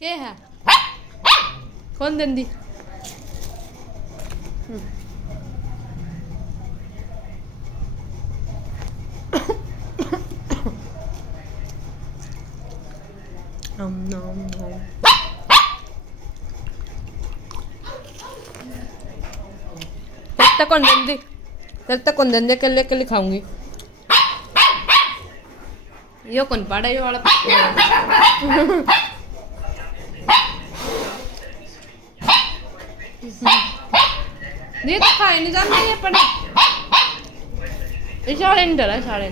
के है कौन देंदी तब तक कौन देंदे के लिए खाऊंगी यो कौन पड़ा ये वाला ये तो खाए नहीं जाते ये पड़े ये साड़े नहीं डरा साड़े